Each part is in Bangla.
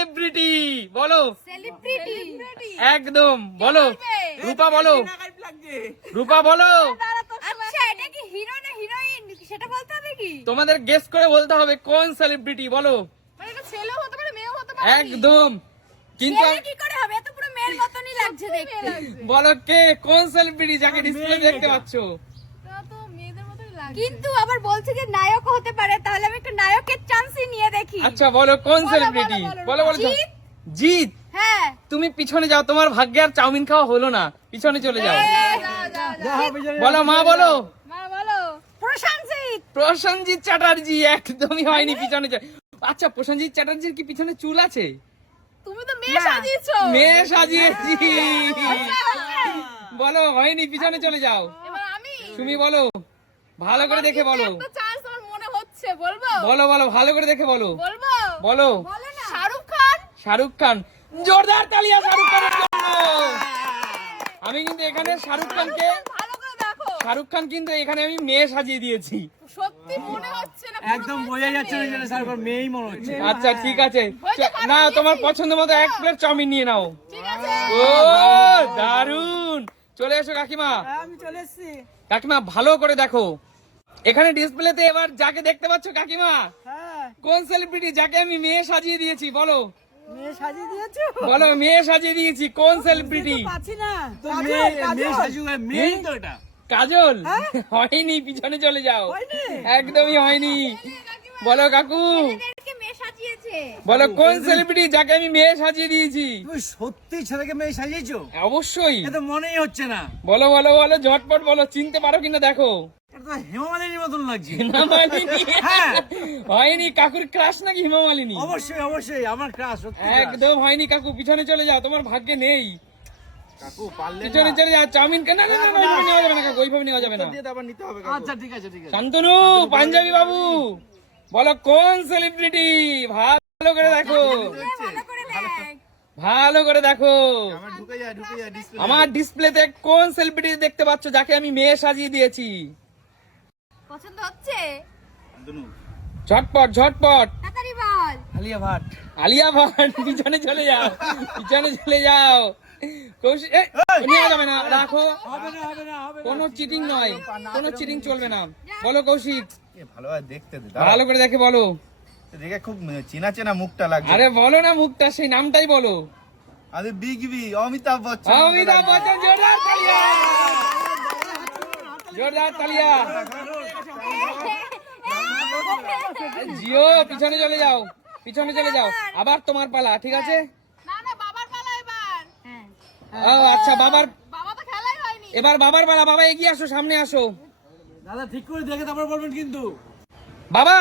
সেলিব্রিটি বলো, সেলিব্রিটি একদম বলো। রূপা বলো, রূপা বলো। আচ্ছা এটা কি হিরো না হিরোইন সেটা বলতে হবে কি? তোমাদের গেস করে বলতে হবে কোন সেলিব্রিটি বলো। মানে এটা ছেলেও হতে পারে মেয়েও হতে পারে। একদম, কিন্তু ছেলে কি করে হবে? এত পুরো মেয়ের মতনই লাগছে দেখতে। বলো কে কোন সেলিব্রিটি যাকে ডিসপ্লে দেখতে পাচ্ছ। তা তো মেয়েদের মতই লাগছে। কিন্তু আবার বলছে যে নায়ক হতে পারে, তাহলে আমি একটা নায়কের চান্সই নিয়ে দেখি। আচ্ছা বলো কোন সেলিব্রিটি বলো বলো। জিৎ? জিৎ? হ্যাঁ তুমি পিছনে যাও, তোমার ভাগ্যে আর চাউমিন খাওয়া হলো না, পিছনে চলে যাও। বলো মা বলো। মা বলো প্রশান্তিত। প্রসেনজিৎ চ্যাটার্জি, একদমই হয়নি, পিছনে যাও। আচ্ছা প্রসেনজিৎ চ্যাটার্জির কি পিছনে চুল আছে? তুমি তো মেয়ে সাজিয়েছো। মেয়ে সাজিয়েছি। বলো হয়নি, পিছনে চলে যাও। এবার আমি তুমি বলো, ভালো করে দেখে বলো। একটা চান্স আমার মনে হচ্ছে, বলবো বলো বলো, ভালো করে দেখে বলো। বলবো বলো। বলো না। শাহরুখ খান। শাহরুখ খান, জোরদার তালিয়া শাহরুখ খানের জন্য। আমি কিন্তু এখানে শাহরুখ খানকে, ভালো করে দেখো। শাহরুখ খান কিন্তু এখানে আমি মেয়ে সাজিয়ে দিয়েছি। সত্যি মনে হচ্ছে না, একদম বোঝা যাচ্ছে না যে শাহরুখ খান মেয়েই মনে হচ্ছে। আচ্ছা ঠিক আছে, না তোমার পছন্দ মতো এক প্লেট চাউমিন নিয়ে নাও। ঠিক আছে। ও দারুন, চলে এসো কাকিমা। আমি চলে এসেছি। কাকিমা ভালো করে দেখো, এখানে ডিসপ্লেতে এবার যাকে দেখতে পাচ্ছ কাকিমা, হ্যাঁ, কোন সেলিব্রিটি যাকে আমি মেয়ে সাজিয়ে দিয়েছি বলো। মেয়ে সাজিয়ে দিয়েছো? বলো মেয়ে সাজিয়ে দিয়েছি, কোন সেলিব্রিটি? পাচ্ছি না। তো মেয়ে সাজিয়ে মেয়েই তো এটা। কাজল? হয়নি, পিছনে চলে যাও। হয়নি? একদমই হয়নি। বলো কাকু, এদেরকে মেয়ে সাজিয়েছে। বলো কোন সেলিব্রিটি যাকে আমি মেয়ে সাজিয়ে দিয়েছি। তুমি সত্যি ছেলেকে মেয়ে সাজিয়েছো? অবশ্যই। এটা মনেই হচ্ছে না। বলো বলো বলো, ঝটপট বলো, চিনতে পারো কিনা দেখো। এটা তো হেমা মালিনীর মতন লাগছে। হিমামালিনী? হ্যাঁ। হয়নি, কাকুর ক্রাশ নাকি হিমামালিনী? অবশ্যই অবশ্যই আমার ক্রাশ, সত্যি একদম হয়নি কাকু, পিছনে চলে যাও, তোমার ভাগ্যে নেই। কাকু পারলে পিছনে চলে যাও, চাউমিন কেন? না না না, ওইভাবে নেওয়া যাবে না কাকু, ওইভাবে নেওয়া যাবে না। আচ্ছা ঠিক আছে ঠিক আছে। শান্তনু, পাঞ্জাবি বাবু, বলো কোন সেলিব্রিটি। ভালো করে দেখো, ভালো করে দেখ। ভালো করে দেখো। আমার ডিসপ্লেতে কোন সেলিব্রিটি দেখতে পাচ্ছ যাকে আমি মেয়ে সাজিয়ে দিয়েছি। পছন্দ হচ্ছে? ঝটপট ঝটপট। তাড়াতাড়ি বল। আলিয়া ভাট। আলিয়া ভাট, পিছনে চলে যাও, পিছনে চলে যাও। কৌশিক, নেওয়া যাবে না, রাখো। হবে না হবে না হবে না। কোনো চিটিং নয়, কোনো চিটিং চলবে না। বলো কৌশিক, ভালোভাবে দেখতে দে, ভালো করে দেখে বলো। দেখে খুব চেনা চেনা মুখটা লাগছে। আরে বলো না মুখটা, সেই নামটাই বলো। আরে বিগ বি, অমিতাভ বচ্চন। অমিতাভ বচ্চন, জোরদার তালিয়া, জোরদার তালিয়া। জিও, পিছনে চলে যাও, পিছনে চলে যাও। আবার তোমার পালা, ঠিক আছে? না না বাবার পালা এবার। ও আচ্ছা, বাবার, বাবা তো খেলাই হয়নি। এবার বাবার পালা। বাবা এগিয়ে আসো, সামনে আসো। দাদা ঠিক করে দেখে তারপর বলবেন কিন্তু। বাবা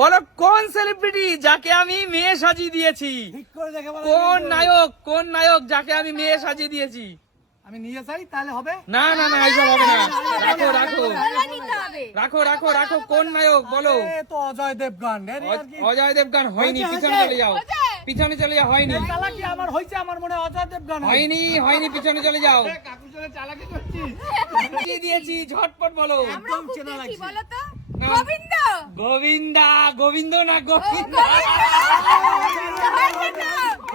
বলো কোন সেলিব্রিটি যাকে আমি মেয়ে সাজিয়ে দিয়েছি। ঠিক করে দেখে বলো। কোন নায়ক, কোন নায়ক যাকে আমি মেয়ে সাজিয়ে দিয়েছি। আমি নিয়ে যাই তাহলে হবে? না না না, এইসব হবে না। রাখো রাখো বলে নিতে হবে। রাখো রাখো রাখো, কোন নায়ক বলো। এ তো অজয় দেবগান। অজয় দেবগান হয়নি, পিছনে চলে যাও, পিছনে চলে যাও। হয়নি, চালাকি আমার হয়েছে, আমার মনে হয় অজয় দেবগান। হয়নি, হয়নি, পিছনে চলে যাও। কাকুর সাথে চালাকি করছিস? দিয়ে দিয়েছি, ঝটপট বলো। আমরাও খুব চেনা দেখি, লাগছে। বলো তো। না। গোবিন্দ। গোবিন্দা, গোবিন্দ না গোবিন্দ।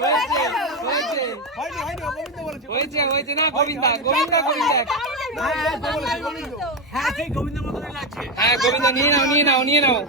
হয়েছে হয়েছে হয়নি হয়নি, গোবিন্দ বলেছে। হয়েছে হয়েছে, না গোবিন্দা, গোবিন্দা গোবিন্দা। হ্যাঁ ঠিক গোবিন্দের মতনই লাগছে। হ্যাঁ গোবিন্দা, নিয়ে নাও নিয়ে নাও নিয়ে নাও।